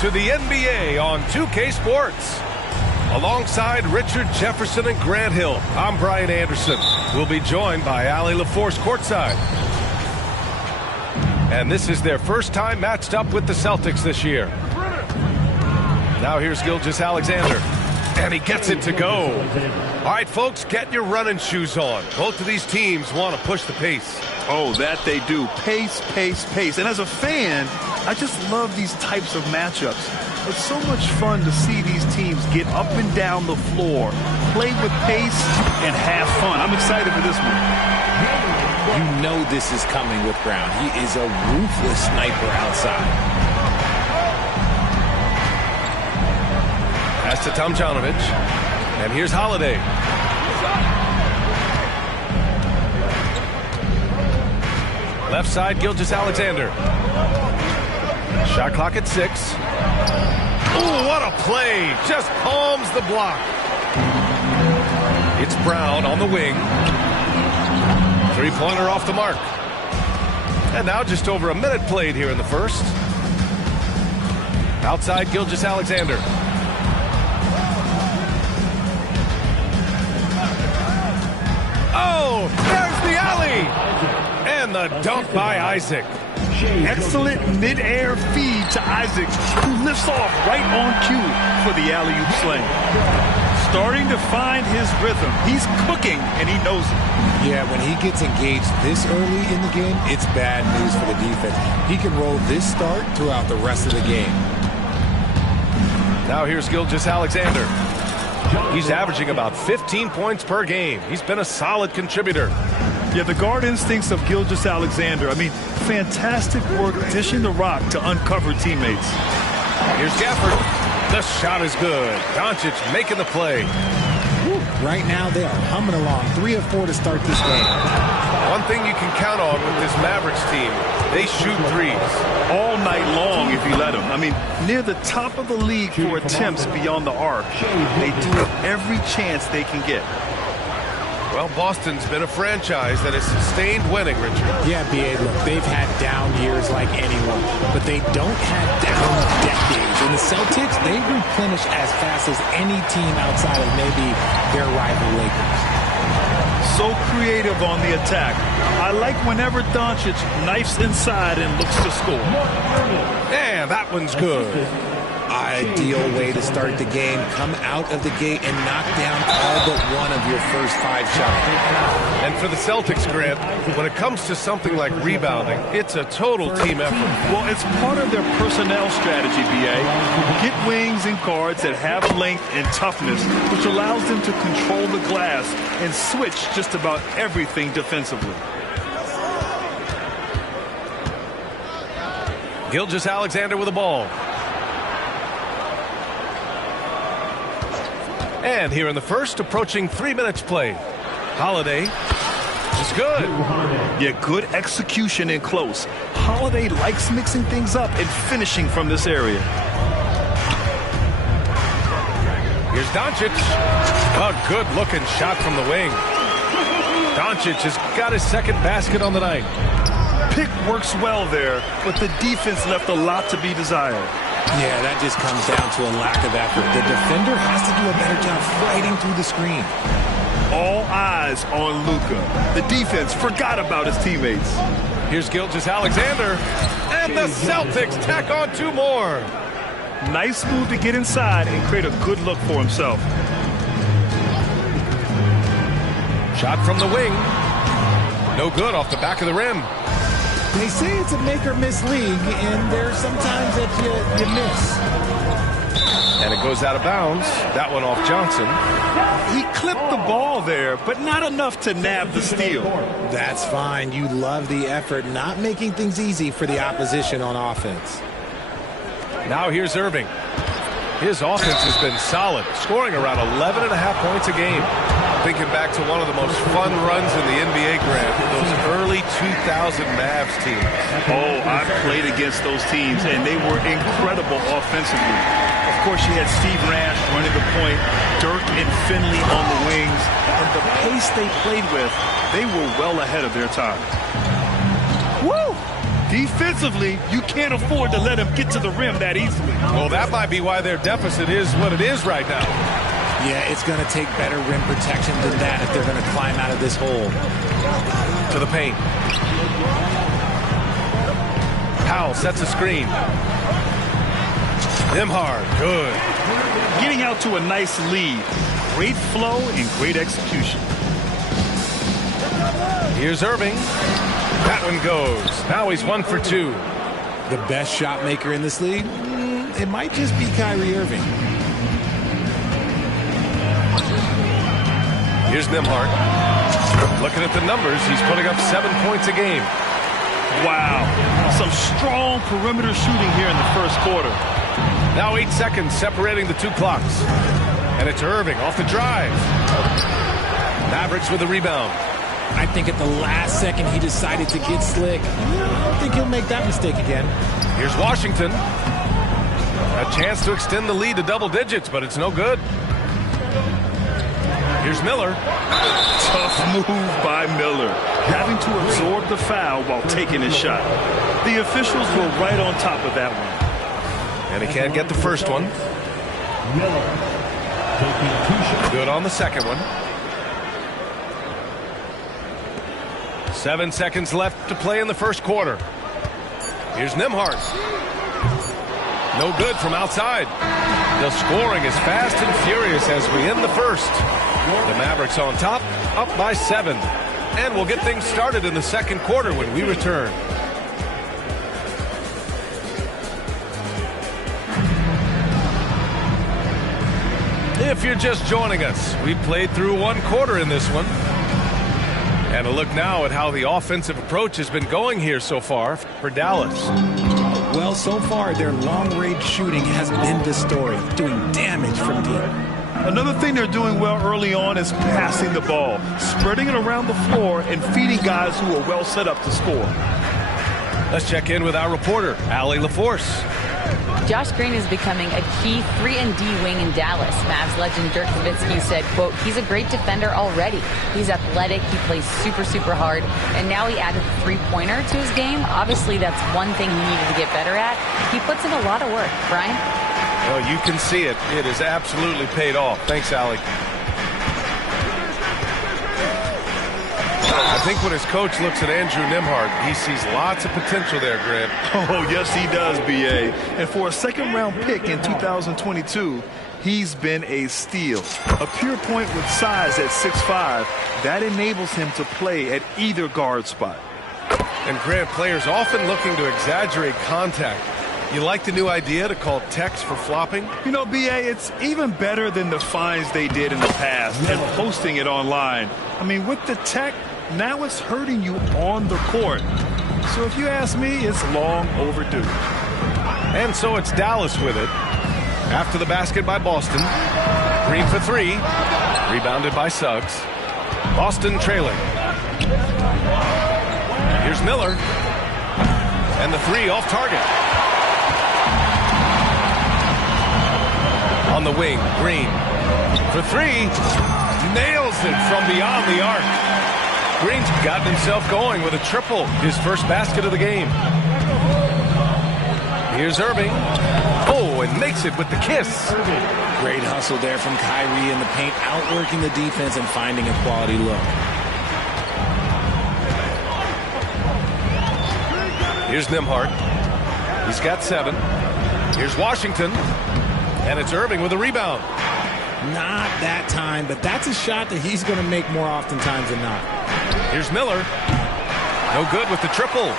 To the NBA on 2K Sports. Alongside Richard Jefferson and Grant Hill, I'm Brian Anderson. We'll be joined by Allie LaForce courtside. And this is their first time matched up with the Celtics this year. Now here's Gilgeous-Alexander. And he gets it to go. All right, folks, get your running shoes on. Both of these teams want to push the pace. Oh, that they do. Pace, pace, pace. And as a fan, I just love these types of matchups. It's so much fun to see these teams get up and down the floor, play with pace, and have fun. I'm excited for this one. You know this is coming with Brown. He is a ruthless sniper outside. Pass to Tomjanovich. And here's Holiday. Left side, Gilgeous-Alexander. Shot clock at 6. Ooh, what a play. Just palms the block. It's Brown on the wing. Three-pointer off the mark. And now just over a minute played here in the first. Outside, Gilgeous-Alexander. Oh, there's the alley. And the dunk by Isaac. Excellent mid-air feed to Isaac, who lifts off right on cue for the alley-oop sling. Starting to find his rhythm. He's cooking, and he knows it. Yeah, when he gets engaged this early in the game, it's bad news for the defense. He can roll this start throughout the rest of the game. Now here's Gilgeous-Alexander. He's averaging about 15 points per game. He's been a solid contributor. Yeah, the guard instincts of Gilgeous-Alexander. I mean, fantastic work dishing the rock to uncover teammates. Here's Gafford. The shot is good. Doncic making the play. Right now, they are humming along. 3 of 4 to start this game. One thing you can count on with this Mavericks team, they shoot threes. All night long if you let them. I mean, near the top of the league for attempts beyond the arc. They do it every chance they can get. Well, Boston's been a franchise that has sustained winning, Richard. Yeah, B.A., look, they've had down years like anyone, but they don't have down decades. And the Celtics, they replenish as fast as any team outside of maybe their rival Lakers. So creative on the attack. I like whenever Doncic knifes inside and looks to score. And that one's good. Ideal way to start the game. Come out of the gate and knock down all but one of your first 5 shots. And for the Celtics, Grant, when it comes to something like rebounding, it's a total team effort. Well, it's part of their personnel strategy, B.A. Get wings and guards that have length and toughness, which allows them to control the glass and switch just about everything defensively. Gilgeous-Alexander with the ball. And here in the first, approaching 3 minutes played. Holiday is good. Yeah, good execution in close. Holiday likes mixing things up and finishing from this area. Here's Doncic. A good-looking shot from the wing. Doncic has got his second basket on the night. Pick works well there, but the defense left a lot to be desired. Yeah, that just comes down to a lack of effort. The defender has to do a better job fighting through the screen. All eyes on Luka. The defense forgot about his teammates. Here's Gilgeous-Alexander, and the Celtics tack on 2 more. Nice move to get inside and create a good look for himself. Shot from the wing. No good off the back of the rim. They say it's a make-or-miss league, and there's sometimes that you miss. And it goes out of bounds. That one off Johnson. He clipped the ball there, but not enough to nab the steal. That's fine. You love the effort, not making things easy for the opposition on offense. Now here's Irving. His offense has been solid, scoring around 11.5 points a game. Thinking back to one of the most fun runs in the NBA, Grant, those early 2000 Mavs teams. Oh, I've played against those teams, and they were incredible offensively. Of course, you had Steve Nash running the point, Dirk and Finley on the wings, and the pace they played with, they were well ahead of their time. Woo! Defensively, you can't afford to let them get to the rim that easily. Well, that might be why their deficit is what it is right now. Yeah, it's going to take better rim protection than that if they're going to climb out of this hole. To the paint. Powell sets a screen. Nembhard, good. Getting out to a nice lead. Great flow and great execution. Here's Irving. That one goes. Now he's 1 for 2. The best shot maker in this league? It might just be Kyrie Irving. Here's Nembhard. Looking at the numbers, he's putting up 7 points a game. Wow. Some strong perimeter shooting here in the first quarter. Now 8 seconds separating the two clocks. And it's Irving off the drive. Mavericks with the rebound. I think at the last second he decided to get slick. I don't think he'll make that mistake again. Here's Washington. A chance to extend the lead to double digits, but it's no good. Here's Miller. Tough move by Miller, having to absorb the foul while taking his shot. The officials were right on top of that one. And he can't get the first one. Good on the second one. 7 seconds left to play in the first quarter. Here's Nembhard. No good from outside. The scoring is fast and furious as we end the first. The Mavericks on top, up by 7. And we'll get things started in the second quarter when we return. If you're just joining us, we played through 1 quarter in this one. And a look now at how the offensive approach has been going here so far for Dallas. Well, so far, their long-range shooting has been the story, doing damage from deep. Another thing they're doing well early on is passing the ball, spreading it around the floor and feeding guys who are well set up to score. Let's check in with our reporter, Allie LaForce. Josh Green is becoming a key 3-and-D wing in Dallas. Mavs legend Dirk Nowitzki said, quote, he's a great defender already. He's athletic, he plays super, super hard, and now he added a three-pointer to his game. Obviously, that's one thing he needed to get better at. He puts in a lot of work. Brian? Well, you can see it. It has absolutely paid off. Thanks, Allie. I think when his coach looks at Andrew Nembhard, he sees lots of potential there, Grant. Oh, yes, he does, B.A. And for a second-round pick in 2022, he's been a steal. A pure point with size at 6'5", that enables him to play at either guard spot. And Grant, players often looking to exaggerate contact. You like the new idea to call techs for flopping? You know, B.A., it's even better than the fines they did in the past and posting it online. I mean, with the tech, now it's hurting you on the court. So if you ask me, it's long overdue. And so it's Dallas with it. After the basket by Boston. Green for 3. Rebounded by Suggs. Boston trailing. Here's Miller. And the 3 off target. On the wing, Green. For 3. Nails it from beyond the arc. Green's gotten himself going with a triple, his first basket of the game. Here's Irving. Oh, and makes it with the kiss. Great hustle there from Kyrie in the paint, outworking the defense and finding a quality look. Here's Nembhard. He's got 7. Here's Washington. And it's Irving with a rebound. Not that time, but that's a shot that he's going to make more oftentimes than not. Here's Miller. No good with the triple.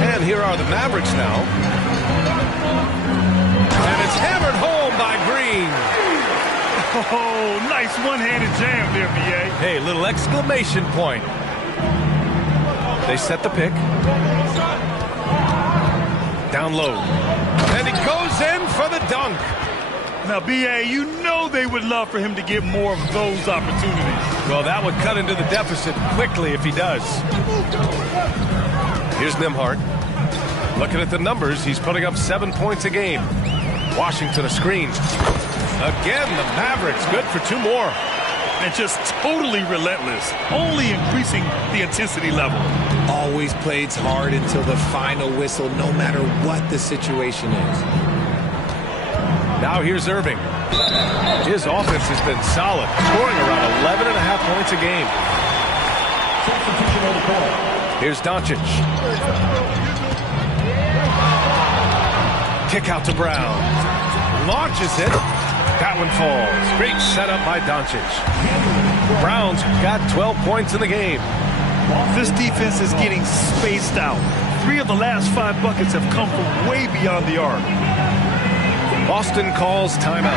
And here are the Mavericks now. And it's hammered home home by Green. Oh, nice one-handed jam there, B.A. Hey, little exclamation point. They set the pick. Down low. And he goes in for the dunk. Now, B.A., you know they would love for him to get more of those opportunities. Well, that would cut into the deficit quickly if he does. Here's Nembhard. Looking at the numbers, he's putting up 7 points a game. Washington a screen. Again, the Mavericks good for 2 more. And just totally relentless, only increasing the intensity level. Always plays hard until the final whistle, no matter what the situation is. Now here's Irving. His offense has been solid, scoring around 11.5 points a game. Here's Doncic. Kick out to Brown. Launches it. That one falls. Great setup by Doncic. Brown's got 12 points in the game. This defense is getting spaced out. 3 of the last 5 buckets have come from way beyond the arc. Boston calls timeout.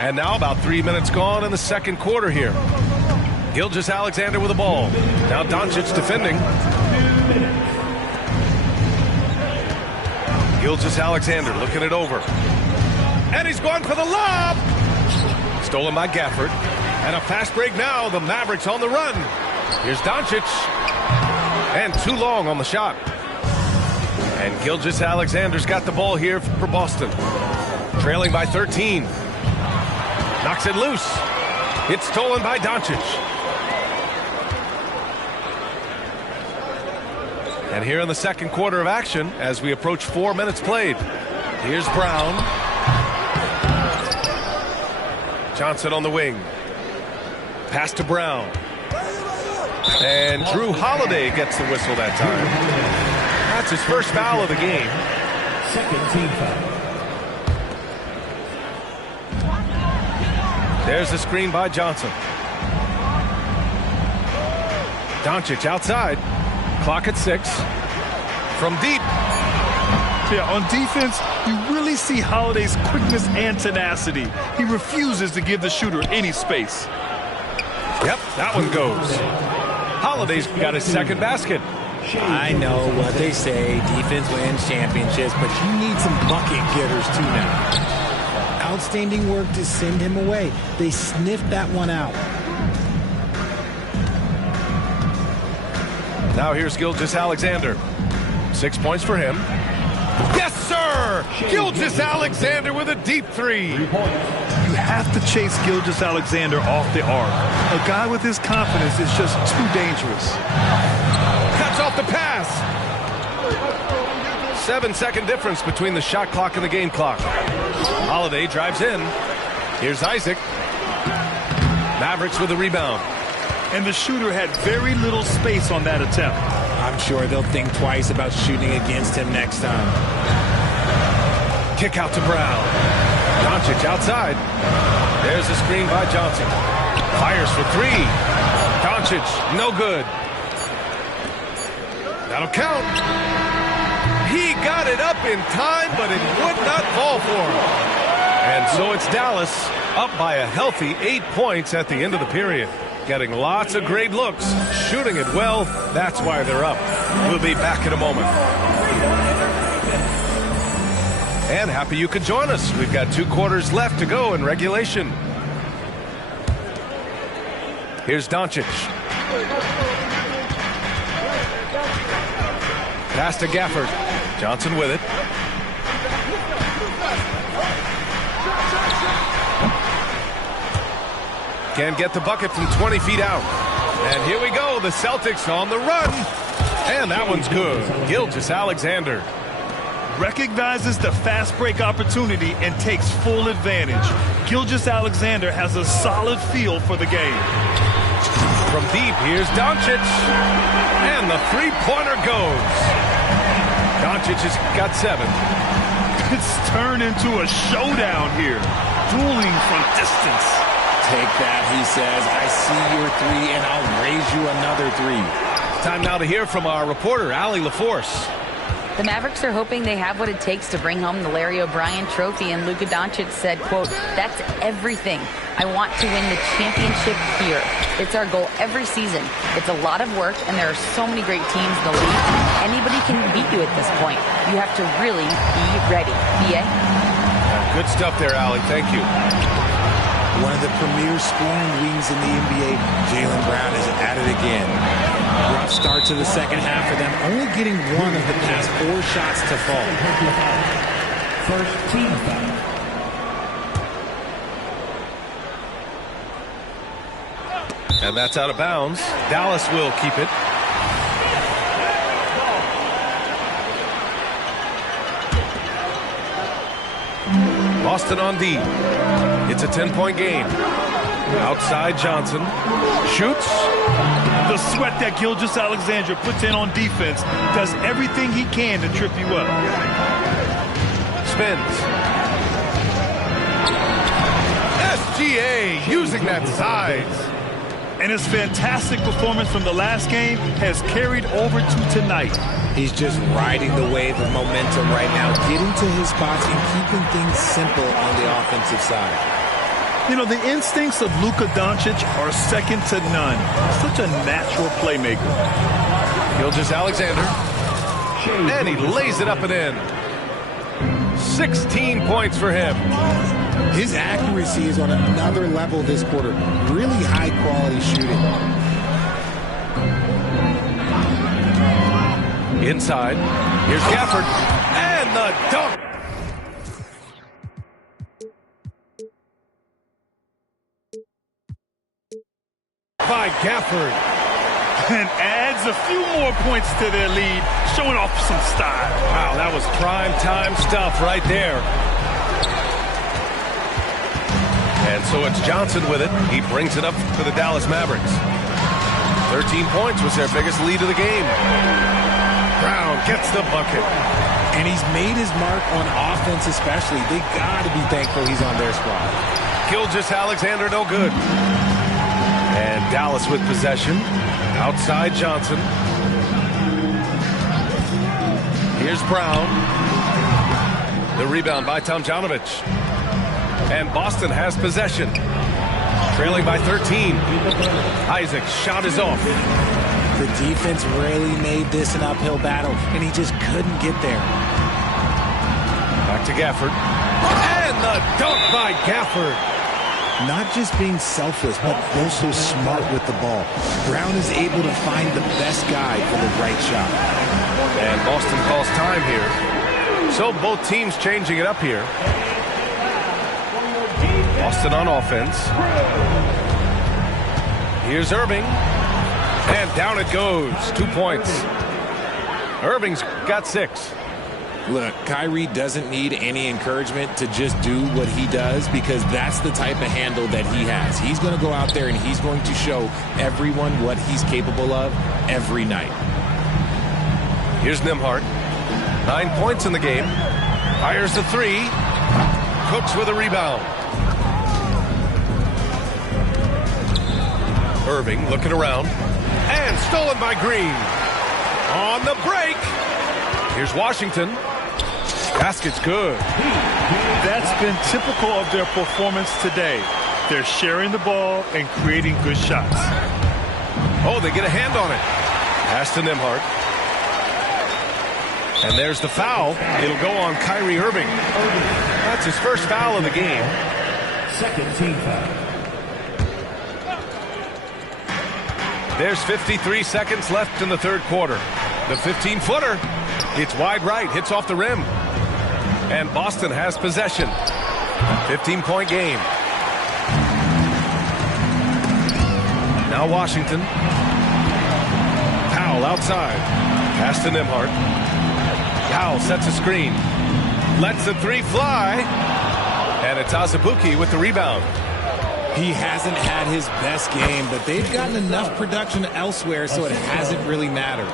And now about 3 minutes gone in the second quarter here. Gilgeous-Alexander with the ball. Now Doncic defending. Gilgeous-Alexander looking it over. And he's going for the lob. Stolen by Gafford. And a fast break now. The Mavericks on the run. Here's Doncic. And too long on the shot. And Gilgeous-Alexander's got the ball here for Boston. Trailing by 13. Knocks it loose. It's stolen by Doncic. And here in the second quarter of action, as we approach 4 minutes played, here's Brown. Johnson on the wing. Pass to Brown. And Drew Holiday gets the whistle that time. That's his first foul of the game. Second team foul. There's the screen by Johnson. Doncic outside. Clock at 6. From deep. Yeah, on defense, you really see Holiday's quickness and tenacity. He refuses to give the shooter any space. Yep, that one goes. Holiday's got his second basket. I know what they say, defense wins championships, but you need some bucket getters too now. Outstanding work to send him away. They sniffed that one out. Now here's Gilgeous-Alexander. 6 points for him. Yes, sir! Gilgeous-Alexander with a deep 3. You have to chase Gilgeous-Alexander off the arc. A guy with his confidence is just too dangerous. Cuts off the pass. 7-second difference between the shot clock and the game clock. Holiday drives in. Here's Isaac. Mavericks with the rebound. And the shooter had very little space on that attempt. I'm sure they'll think twice about shooting against him next time. Kick out to Brown. Doncic outside. There's a screen by Johnson. Fires for 3. Doncic, no good. That'll count. He got it up in time, but it would not fall for him. And so it's Dallas up by a healthy 8 points at the end of the period. Getting lots of great looks, shooting it well. That's why they're up. We'll be back in a moment. And happy you could join us. We've got 2 quarters left to go in regulation. Here's Doncic. Pass to Gafford. Johnson with it. Can't get the bucket from 20 feet out. And here we go. The Celtics on the run. And that one's good. Gilgeous-Alexander recognizes the fast break opportunity and takes full advantage. Gilgeous-Alexander has a solid feel for the game. From deep, here's Doncic. And the three-pointer goes. Doncic has got 7. It's turned into a showdown here. Dueling from distance. take that, he says. I see your three, and I'll raise you another three. Time now to hear from our reporter, Allie LaForce. The Mavericks are hoping they have what it takes to bring home the Larry O'Brien trophy, and Luka Doncic said, quote, "That's everything. I want to win the championship here. It's our goal every season. It's a lot of work, and there are so many great teams in the league. Anybody can beat you at this point. You have to really be ready." B.A.? Good stuff there, Allie. Thank you. One of the premier scoring wings in the NBA, Jaylen Brown, is at it again. Rough start to the second half for them, only getting one of the past 4 shots to fall. First team foul. And that's out of bounds. Dallas will keep it. Boston on D. It's a 10-point game. Outside Johnson. Shoots. The sweat that Gilgeous-Alexander puts in on defense does everything he can to trip you up. Spins. SGA using that size. And his fantastic performance from the last game has carried over to tonight. He's just riding the wave of momentum right now, getting to his spots and keeping things simple on the offensive side. You know, the instincts of Luka Doncic are second to none. Such a natural playmaker. Gilgeous-Alexander. And he lays it up and in. 16 points for him. His accuracy is on another level this quarter. Really high-quality shooting. Inside. Here's Gafford. And the dunk. By Gafford. And adds a few more points to their lead, showing off some style. Wow, that was prime time stuff right there. And so it's Johnson with it. He brings it up for the Dallas Mavericks. 13 points was their biggest lead of the game. Brown gets the bucket. And he's made his mark on offense especially. They got to be thankful he's on their squad. Gilgeous-Alexander no good. And Dallas with possession. Outside Johnson. Here's Brown. The rebound by Tomljanovic. And Boston has possession. Trailing by 13. Isaac's shot is off. The defense really made this an uphill battle, and he just couldn't get there. Back to Gafford. And the dunk by Gafford. Not just being selfless, but also smart with the ball. Brown is able to find the best guy for the right shot. And Boston calls time here. So both teams changing it up here. Boston on offense. Here's Irving. And down it goes. 2 points. Irving's got 6. Look, Kyrie doesn't need any encouragement to just do what he does because that's the type of handle that he has. He's going to go out there and he's going to show everyone what he's capable of every night. Here's Nembhard. 9 points in the game. Fires the 3. Cooks with a rebound. Irving looking around. And stolen by Green. On the break. Here's Washington. Basket's good. That's been typical of their performance today. They're sharing the ball and creating good shots. Oh, they get a hand on it. Pass to Nembhard. And there's the foul. It'll go on Kyrie Irving. That's his first foul of the game. Second team foul. There's 53 seconds left in the third quarter. The 15-footer. It's wide right. Hits off the rim. And Boston has possession. 15-point game. Now Washington. Powell outside. Pass to Nembhard. Powell sets a screen. Lets the 3 fly. And it's Azubuike with the rebound. He hasn't had his best game, but they've gotten enough production elsewhere, so it hasn't really mattered.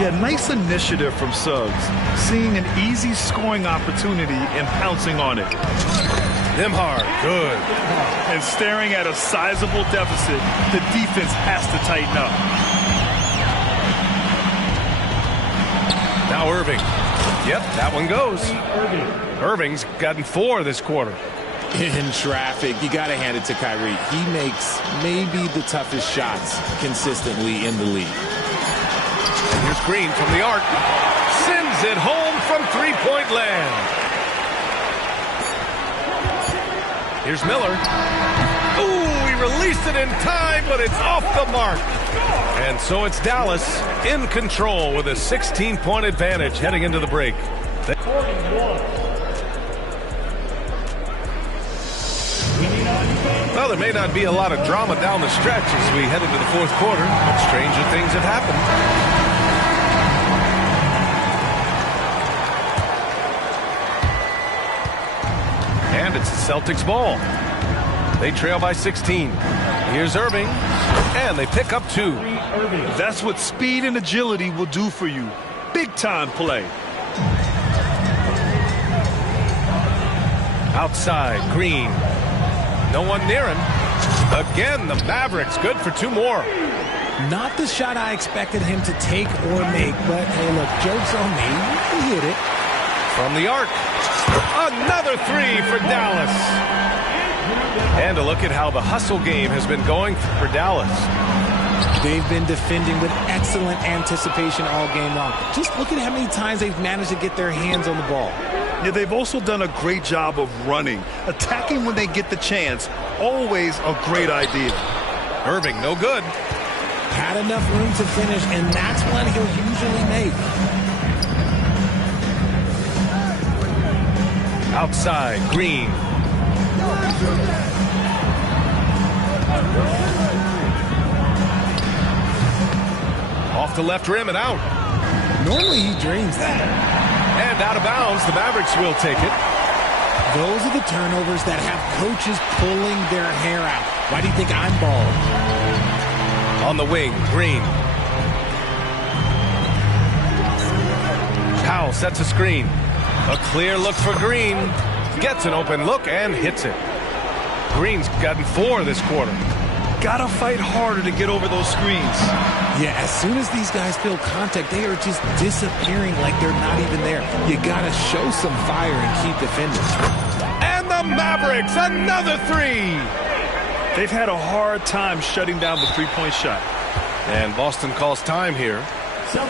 Yeah, nice initiative from Suggs. Seeing an easy scoring opportunity and pouncing on it. Nembhard, good. And staring at a sizable deficit, the defense has to tighten up. Now Irving. Yep, that one goes. Irving's gotten 4 this quarter. In traffic, you got to hand it to Kyrie. He makes maybe the toughest shots consistently in the league. And here's Green from the arc. Sends it home from three-point land. Here's Miller. Ooh, he released it in time, but it's off the mark. And so it's Dallas in control with a 16-point advantage heading into the break. Well, there may not be a lot of drama down the stretch as we head into the fourth quarter, but stranger things have happened. And it's the Celtics ball. They trail by 16. Here's Irving, and they pick up 2. That's what speed and agility will do for you. Big-time play. Outside, Green. No one near him. Again, the Mavericks good for 2 more. Not the shot I expected him to take or make, but hey, look, joke's on me. He hit it. From the arc. Another 3 for Dallas. And a look at how the hustle game has been going for Dallas. They've been defending with excellent anticipation all game long. Just look at how many times they've managed to get their hands on the ball. Yeah, they've also done a great job of running. Attacking when they get the chance, always a great idea. Irving, no good. Had enough room to finish, and that's one he'll usually make. Outside, Green. Off the left rim and out. Normally he drains that. And out of bounds, the Mavericks will take it. Those are the turnovers that have coaches pulling their hair out. Why do you think I'm bald? On the wing, Green. Powell sets a screen. A clear look for Green. Gets an open look and hits it. Green's gotten 4 this quarter. Gotta fight harder to get over those screens. Yeah, as soon as these guys feel contact, they are just disappearing like they're not even there. You gotta show some fire and keep defending. And the Mavericks, another 3. They've had a hard time shutting down the three-point shot. And Boston calls time here.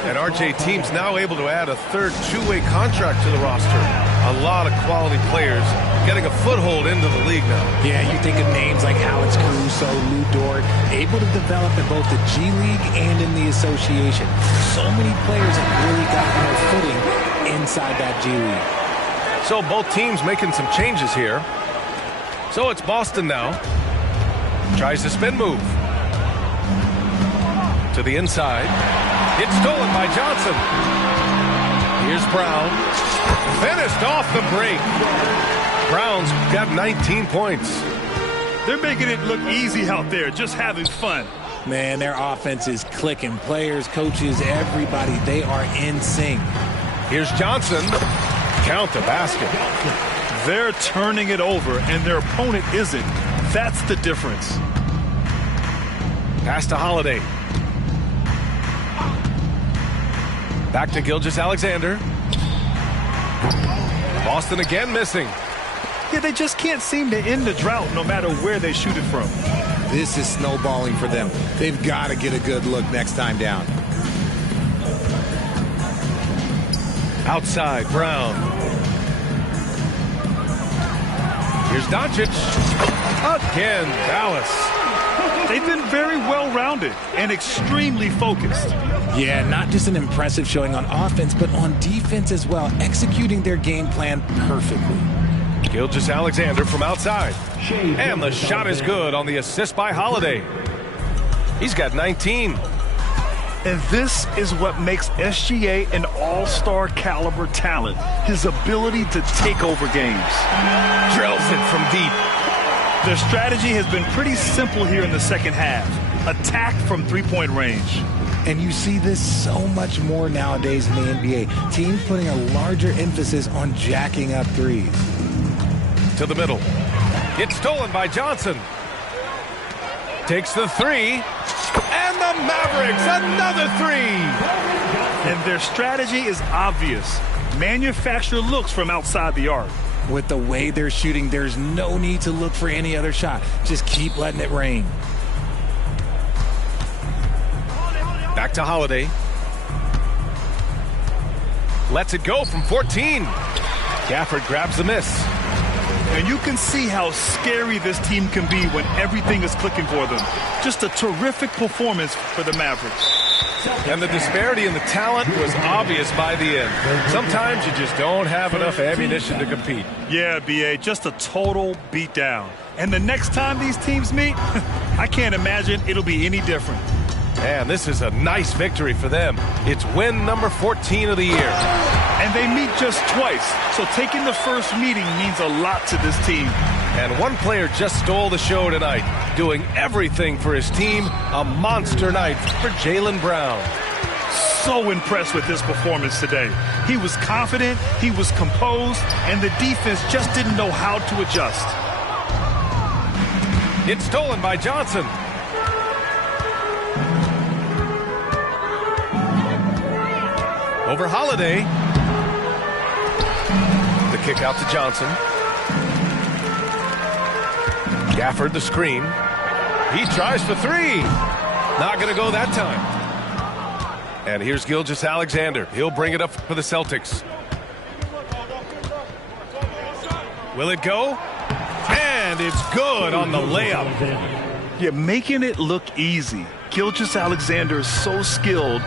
And RJ team's now able to add a third 2-way contract to the roster. A lot of quality players getting a foothold into the league now. Yeah, you think of names like Alex Caruso, Lou Dort, able to develop in both the G League and in the association. So many players have really gotten their footing inside that G League. So both teams making some changes here. So it's Boston now. Tries the spin move. To the inside. It's stolen by Johnson. Here's Brown. Finished off the break. Brown's got 19 points. They're making it look easy out there, just having fun. Man, their offense is clicking. Players, coaches, everybody, they are in sync. Here's Johnson. Count the basket. They're turning it over, and their opponent isn't. That's the difference. Pass to Holiday. Back to Gilgeous-Alexander. Boston again missing. Yeah, they just can't seem to end the drought no matter where they shoot it from. This is snowballing for them. They've got to get a good look next time down. Outside, Brown. Here's Doncic. Again, Dallas. They've been very well-rounded and extremely focused. Yeah, not just an impressive showing on offense, but on defense as well, executing their game plan perfectly. Gilgeous-Alexander from outside. And the shot is good on the assist by Holiday. He's got 19. And this is what makes SGA an all-star caliber talent. His ability to take over games. Drills it from deep. Their strategy has been pretty simple here in the second half. Attack from three-point range. And you see this so much more nowadays in the NBA. Teams putting a larger emphasis on jacking up threes. To the middle. It's stolen by Johnson. Takes the three. And the Mavericks, another three. And their strategy is obvious. Manufacture looks from outside the arc. With the way they're shooting, there's no need to look for any other shot. Just keep letting it rain. Back to Holiday. Lets it go from 14. Gafford grabs the miss. And you can see how scary this team can be when everything is clicking for them. Just a terrific performance for the Mavericks. And the disparity in the talent was obvious by the end. Sometimes you just don't have enough ammunition to compete. Yeah, B.A., just a total beatdown. And the next time these teams meet, I can't imagine it'll be any different. Man, this is a nice victory for them. It's win number 14 of the year. And they meet just twice, so taking the first meeting means a lot to this team. And one player just stole the show tonight, doing everything for his team. A monster night for Jaylen Brown. So impressed with his performance today. He was confident, he was composed, and the defense just didn't know how to adjust. It's stolen by Johnson. Over Holiday. The kick out to Johnson. Gafford the screen. He tries for three. Not going to go that time. And here's Gilgeous-Alexander. He'll bring it up for the Celtics. Will it go? And it's good on the layup. Yeah, making it look easy. Gilgeous-Alexander is so skilled.